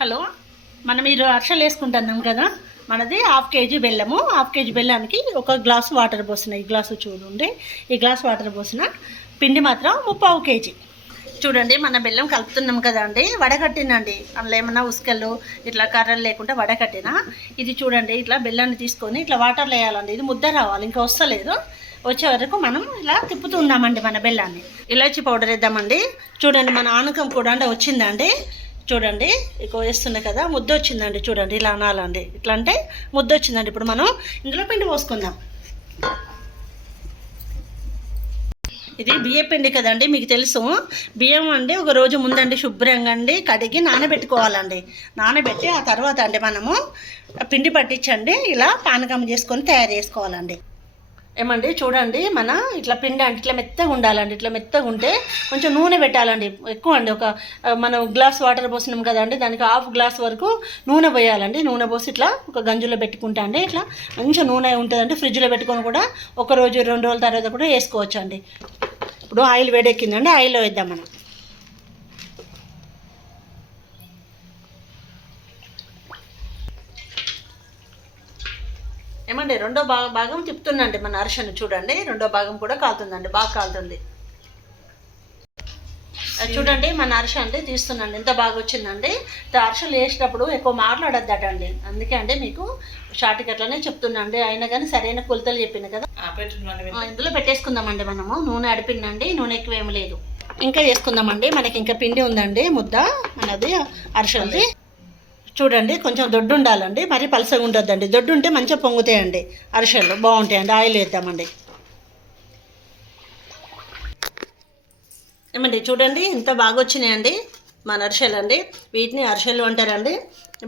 Hello మనం మీరు అర్షలు వేసుకుంటున్నాం కదా? మనది హాఫ్ కేజీ బెల్లము. హాఫ్ కేజీ బెల్లానికి ఒక గ్లాస్ వాటర్ పోసిన ఈ గ్లాసు చూడండి. ఈ గ్లాస్ వాటర్ పోసిన పిండి మాత్రం ముప్పావు కేజీ. చూడండి మన బెల్లం కలుపుతున్నాం కదా అండి. వడకట్టినండి అందులో ఏమన్నా ఉసుకలు ఇట్లా కర్రలు లేకుండా వడకట్టిన. ఇది చూడండి ఇట్లా బెల్లాన్ని తీసుకొని ఇట్లా వాటర్లో వేయాలండి ఇది ముద్ద రావాలి ఇంకా వస్తలేదు. వచ్చే వరకు మనం ఇలా తిప్పుతూ ఉన్నామండి మన బెల్లాన్ని. ఇలాచి పౌడర్ వేద్దామండి. చూడండి మన ఆనకం కూడా అంటే వచ్చిందండి. చూడండి ఇక వేస్తున్నా కదా ముద్ద వచ్చిందండి చూడండి ఇలా అనాలండి. ఇట్లా అంటే ముద్ద వచ్చిందండి ఇప్పుడు మనం ఇందులో పిండి పోసుకుందాం. ఇది బియ్యం పిండి కదండి మీకు తెలుసు. బియ్యం అండి ఒక రోజు ముందండి శుభ్రంగా అండి కడిగి నానబెట్టుకోవాలండి. నానబెట్టి ఆ తర్వాత అండి మనము పిండి పట్టించండి ఇలా పానకం చేసుకొని తయారు చేసుకోవాలండి. ఏమండి? చూడండి మన ఇట్లా పిండి అంటే ఇట్లా మెత్తగా ఉండాలండి ఇట్లా మెత్తగా ఉంటే కొంచెం నూనె పెట్టాలండి. ఎక్కువ అండి ఒక మనం గ్లాస్ వాటర్ పోసినాం కదండి దానికి హాఫ్ గ్లాస్ వరకు నూనె పోయాలండి. నూనె పోసి ఇట్లా ఒక గంజులో పెట్టుకుంటా అండి. ఇట్లా మంచిగా నూనె ఉంటుందండి ఫ్రిడ్జ్లో పెట్టుకొని కూడా ఒక రోజు రెండు రోజుల తర్వాత కూడా వేసుకోవచ్చు అండి ఇప్పుడు ఆయిల్ వేడెక్కిందండి ఆయిల్లో వేద్దాం మనం. ఏమండి రెండో భాగం భాగం తిప్పుతుందండి మన అరిసెను చూడండి. రెండో భాగం కూడా కాలుతుందండి బాగా కాలుతుంది. చూడండి మన అరిసె అండి తీస్తున్నాండి ఎంత బాగా వచ్చిందండి. అరిసెలు వేసేటప్పుడు ఎక్కువ మాట్లాడొద్దట అండి అందుకే అండి మీకు షార్ట్కి అట్లనే చెప్తున్నాండి. అయినా కానీ సరైన కొలతలు చెప్పిన కదా. ఇందులో పెట్టేసుకుందామండి మనము. నూనె అడిపిందండి నూనె ఎక్కువ ఏమి లేదు. ఇంకా చేసుకుందామండి. మనకి ఇంకా పిండి ఉందండి ముద్ద. మనది అరిసెలది చూడండి కొంచెం దొడ్డు ఉండాలండి మరీ పలసగా ఉండొద్దండి. దొడ్డు ఉంటే మంచిగా పొంగుతాయండి అరిసెలు బాగుంటాయండి ఆయిల్ వేద్దామండి. ఏమండి చూడండి ఎంత బాగా వచ్చినాయండి మన అరిసెలు అండి వీటిని అరిసెలు అంటారండి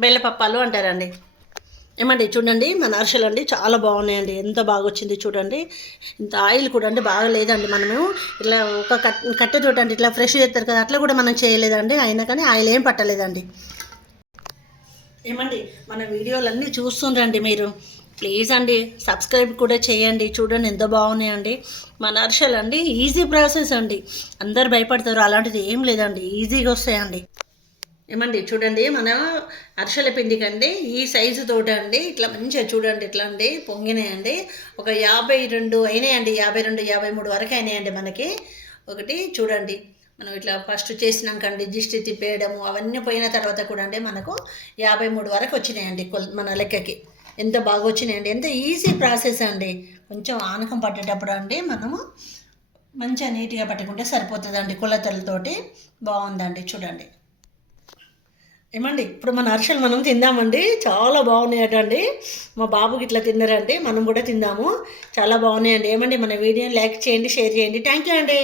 బెల్లపప్పాలు అంటారండి. ఏమండి చూడండి మన అరిసెలు అండి చాలా బాగున్నాయండి ఎంత బాగా వచ్చింది చూడండి. ఇంత ఆయిల్ కూడా అండి బాగా లేదండి మనము. ఇట్లా ఒక కట్ కట్టె చూడండి ఇట్లా ఫ్రెష్ చేస్తారు కదా అట్లా కూడా మనం చేయలేదండి అయినా కానీ ఆయిల్ ఏం పట్టలేదండి. ఏమండి మన వీడియోలన్నీ చూస్తుండండి మీరు. ప్లీజ్ అండి సబ్స్క్రైబ్ కూడా చేయండి. చూడండి ఎంత బాగున్నాయండి. మన అరిసెలు అండి ఈజీ ప్రాసెస్ అండి. అందరు భయపడతారు అలాంటిది ఏం లేదండి. ఈజీగా వస్తాయండి. ఏమండి చూడండి మన అరిసెల పిండికండి ఈ సైజు తోట అండి ఇట్లా మంచిగా చూడండి ఇట్లా అండి? పొంగినాయండి. ఒక యాభై రెండు అయినాయండి యాభై రెండు యాభై మూడు వరకు అయినాయండి మనకి. ఒకటి చూడండి. మనం ఇట్లా ఫస్ట్ చేసినాకండి దిష్టి తిప్పేయడము అవన్నీ పోయిన తర్వాత కూడా అండి మనకు యాభై మూడు వరకు వచ్చినాయండి మన లెక్కకి. ఎంత బాగా వచ్చినాయండి ఎంత ఈజీ ప్రాసెస్ అండి. కొంచెం ఆనకం పట్టేటప్పుడు అండి మనము మంచిగా నీట్గా పట్టుకుంటే సరిపోతుందండి కులతలతోటి. బాగుందండి చూడండి. ఏమండి ఇప్పుడు మన అరిసెలు మనం తిందామండి. చాలా బాగున్నాయట అండి మా బాబుకి ఇట్లా తిన్నారండి మనం కూడా తిందాము. చాలా బాగున్నాయండి. ఏమండి మన వీడియోని లైక్ చేయండి షేర్ చేయండి. థ్యాంక్ యూ అండి.